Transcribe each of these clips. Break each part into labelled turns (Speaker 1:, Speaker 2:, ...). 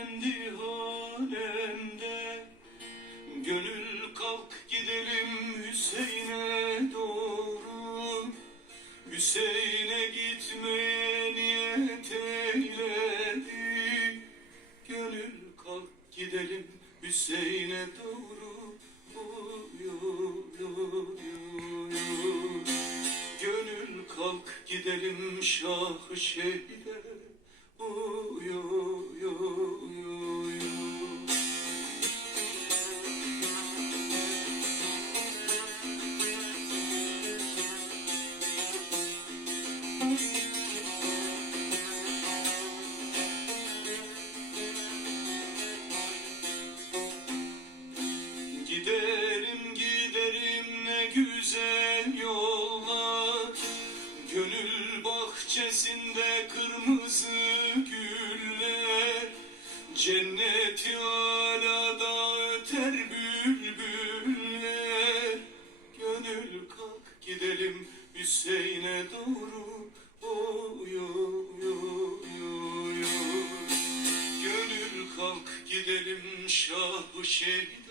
Speaker 1: kendi halemde Gönül kalk gidelim Hüseyin'e doğru. Hüseyin'e gitmeye niyet eyledi. Gönül kalk gidelim Hüseyin'e doğru. Gönül kalk gidelim Şah-ı Şehir'e bahçesinde kırmızı güller Cenneti alada öter bülbüller. Gönül kalk gidelim Hüseyin'e doğru Oy oy oy oy Gönül kalk gidelim şah şehide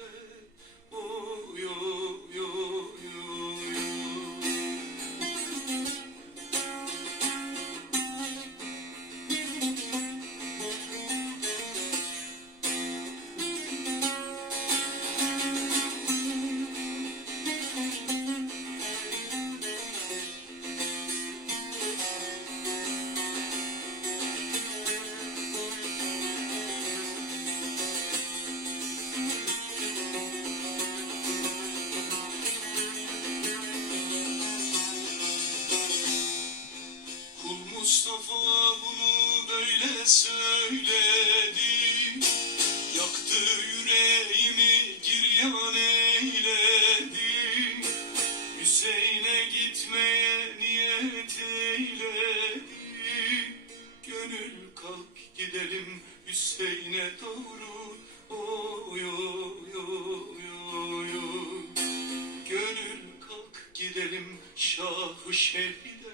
Speaker 1: Mustafa bunu böyle söyledi. Yaktı yüreğimi giryan eyledi. Hüseyin'e gitmeye niyet eyledi. Gönül kalk gidelim Hüseyin'e doğru. Oy oy oy oy oy. Gönül kalk gidelim Şah-ı Şehide